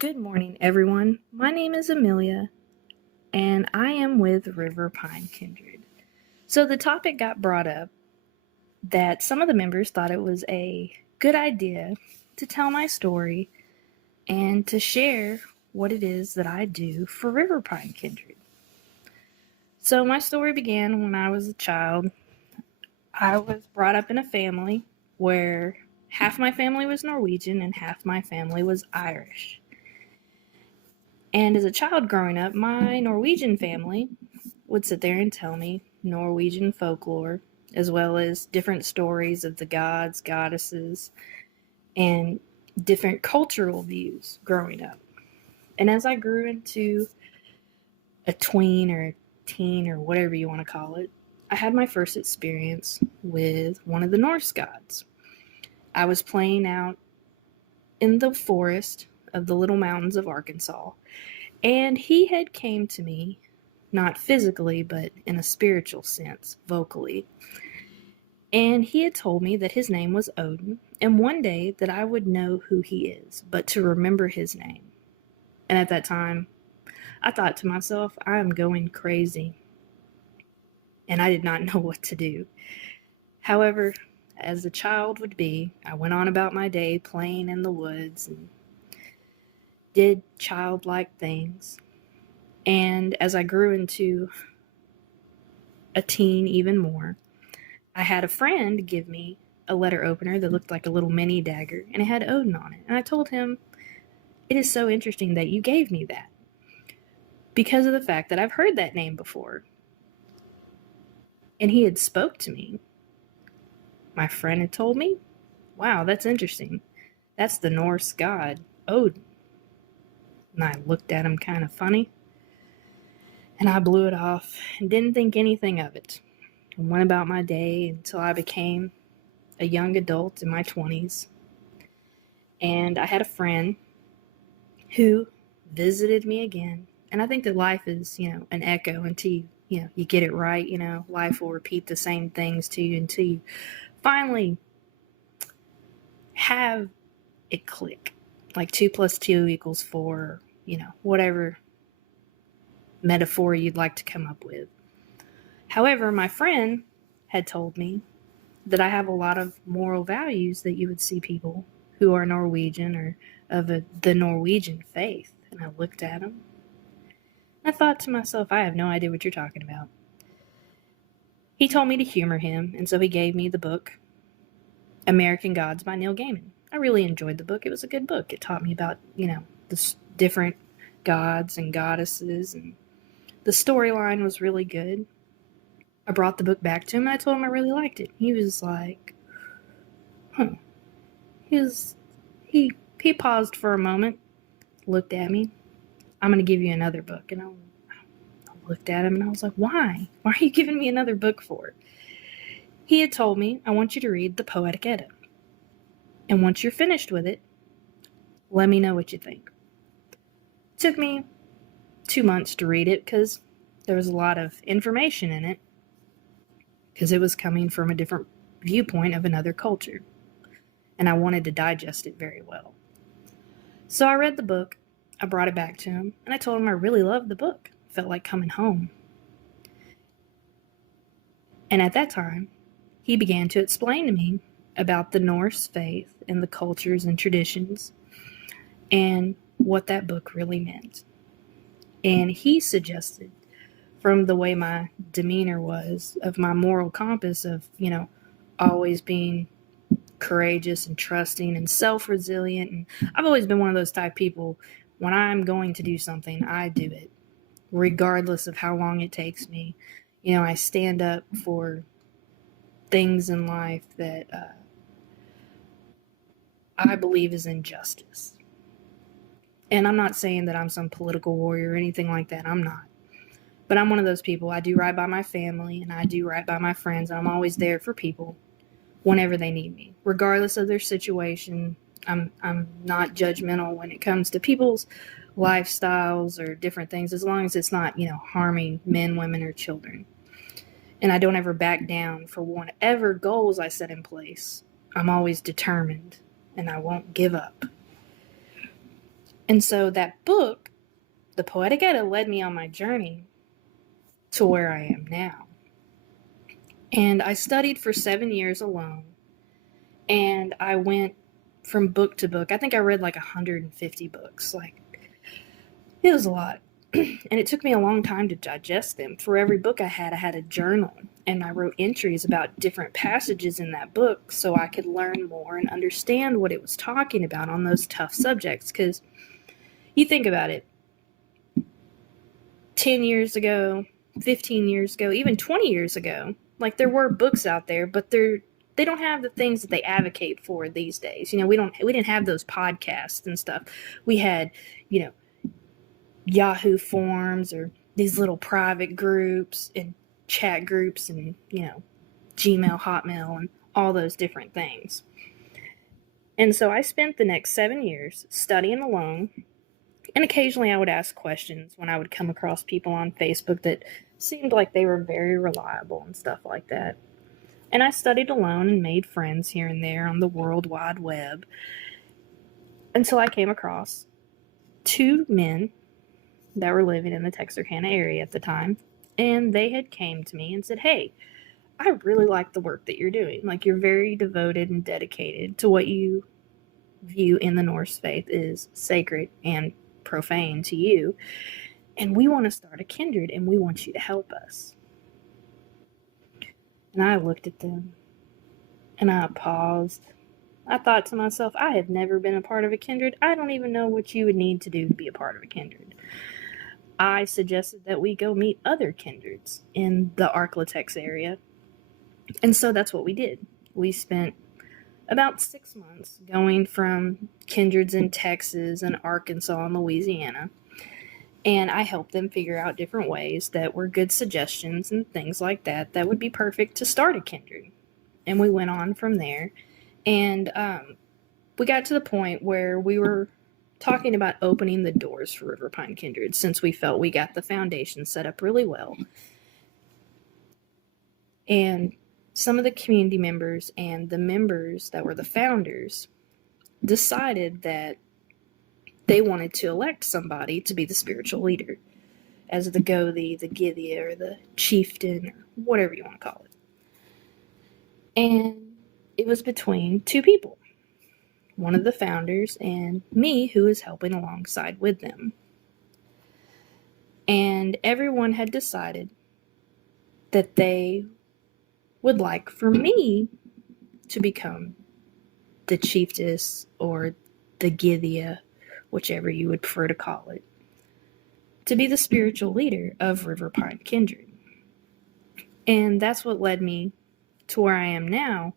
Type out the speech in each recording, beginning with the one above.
Good morning, everyone. My name is Emilia, and I am with River Pine Kindred. So, the topic got brought up that some of the members thought it was a good idea to tell my story and to share what it is that I do for River Pine Kindred. So, my story began when I was a child. I was brought up in a family where half my family was Norwegian and half my family was Irish. And as a child growing up, my Norwegian family would sit there and tell me Norwegian folklore, as well as different stories of the gods, goddesses, and different cultural views growing up. And as I grew into a tween or a teen or whatever you want to call it, I had my first experience with one of the Norse gods. I was playing out in the forest of the Little Mountains of Arkansas, and he had came to me, not physically, but in a spiritual sense, vocally. And he had told me that his name was Odin, and one day that I would know who he is, but to remember his name. And at that time, I thought to myself, I am going crazy. And I did not know what to do. However, as a child would be, I went on about my day playing in the woods and did childlike things. And as I grew into a teen even more, I had a friend give me a letter opener that looked like a little mini dagger, and it had Odin on it. And I told him, it is so interesting that you gave me that, because of the fact that I've heard that name before. And he had spoke to me. My friend had told me, wow, that's interesting. That's the Norse god, Odin. And I looked at him kind of funny, and I blew it off and didn't think anything of it. And went about my day until I became a young adult in my 20s. And I had a friend who visited me again. And I think that life is, an echo until you get it right. Life will repeat the same things to you until you finally have it click. Like 2 plus 2 equals 4, whatever metaphor you'd like to come up with. However, my friend had told me that I have a lot of moral values that you would see people who are Norwegian or of the Norwegian faith. And I looked at him. I thought to myself, I have no idea what you're talking about. He told me to humor him, and so he gave me the book, American Gods by Neil Gaiman. I really enjoyed the book. It was a good book. It taught me about, the different gods and goddesses, and the storyline was really good. I brought the book back to him, and I told him I really liked it. He was like, He paused for a moment, looked at me. I'm going to give you another book. And I looked at him and I was like, why? Why are you giving me another book for? He had told me, I want you to read the Poetic Edda. And once you're finished with it, let me know what you think. It took me 2 months to read it because there was a lot of information in it, because it was coming from a different viewpoint of another culture. And I wanted to digest it very well. So I read the book, I brought it back to him, and I told him I really loved the book. It felt like coming home. And at that time, he began to explain to me about the Norse faith and the cultures and traditions and what that book really meant. And he suggested, from the way my demeanor was, of my moral compass of, always being courageous and trusting and self-resilient. And I've always been one of those type people. When I'm going to do something, I do it, regardless of how long it takes me. I stand up for things in life that I believe is injustice. And I'm not saying that I'm some political warrior or anything like that. I'm not. But I'm one of those people. I do right by my family, and I do right by my friends, and I'm always there for people whenever they need me, regardless of their situation. I'm not judgmental when it comes to people's lifestyles or different things, as long as it's not, harming men, women, or children. And I don't ever back down for whatever goals I set in place. I'm always determined, and I won't give up. And so that book, The Poetic Edda, led me on my journey to where I am now. And I studied for 7 years alone. And I went from book to book. I think I read like 150 books. Like, it was a lot. And it took me a long time to digest them. For every book I had a journal. And I wrote entries about different passages in that book so I could learn more and understand what it was talking about on those tough subjects. Because you think about it, 10 years ago, 15 years ago, even 20 years ago, like there were books out there, but they don't have the things that they advocate for these days. We didn't have those podcasts and stuff. We had, Yahoo forums or these little private groups and chat groups and, Gmail, Hotmail, and all those different things. And so I spent the next 7 years studying alone. And occasionally I would ask questions when I would come across people on Facebook that seemed like they were very reliable and stuff like that. And I studied alone and made friends here and there on the World Wide Web until I came across 2 men that were living in the Texarkana area at the time. And they had came to me and said, "Hey, I really like the work that you're doing. Like, you're very devoted and dedicated to what you view in the Norse faith is sacred and profane to you. And we want to start a kindred and we want you to help us." And I looked at them and I paused. I thought to myself, I have never been a part of a kindred. I don't even know what you would need to do to be a part of a kindred. I suggested that we go meet other kindreds in the Arklatex area. And so that's what we did. We spent about 6 months going from kindreds in Texas and Arkansas and Louisiana. And I helped them figure out different ways that were good suggestions and things like that that would be perfect to start a kindred. And we went on from there. And we got to the point where we were talking about opening the doors for River Pine Kindred since we felt we got the foundation set up really well. And some of the community members and the members that were the founders decided that they wanted to elect somebody to be the spiritual leader, as the Gothi, the Githia, or the chieftain, or whatever you want to call it. And it was between 2 people, one of the founders and me, who was helping alongside with them. And everyone had decided that they would like for me to become the chiefess or the Githia, whichever you would prefer to call it, to be the spiritual leader of River Pine Kindred. And that's what led me to where I am now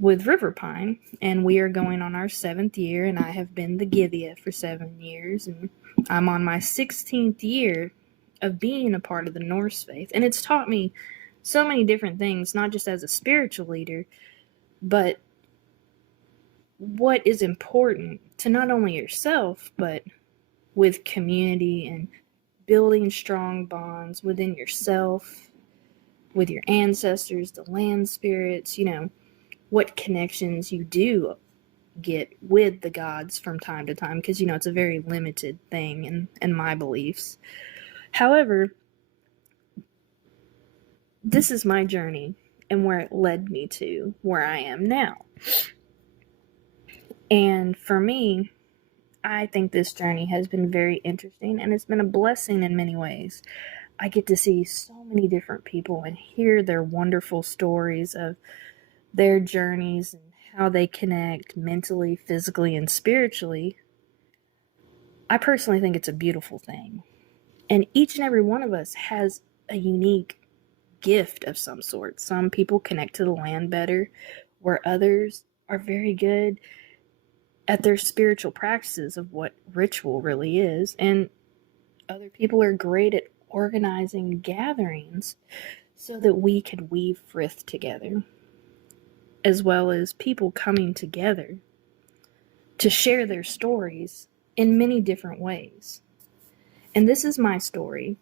with River Pine. And we are going on our 7th year, and I have been the Githia for 7 years, and I'm on my 16th year of being a part of the Norse faith. And it's taught me so many different things, not just as a spiritual leader, but what is important to not only yourself, but with community and building strong bonds within yourself, with your ancestors, the land spirits, what connections you do get with the gods from time to time, because, it's a very limited thing in my beliefs. However, this is my journey and where it led me to where I am now. And for me, I think this journey has been very interesting, and it's been a blessing in many ways. I get to see so many different people and hear their wonderful stories of their journeys and how they connect mentally, physically, and spiritually. I personally think it's a beautiful thing. And each and every one of us has a unique gift of some sort. Some people connect to the land better, where others are very good at their spiritual practices of what ritual really is, and other people are great at organizing gatherings so that we could weave frith together, as well as people coming together to share their stories in many different ways. And this is my story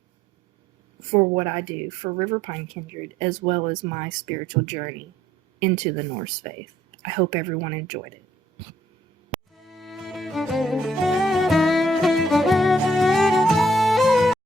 for what I do for River Pine Kindred, as well as my spiritual journey into the Norse faith. I hope everyone enjoyed it.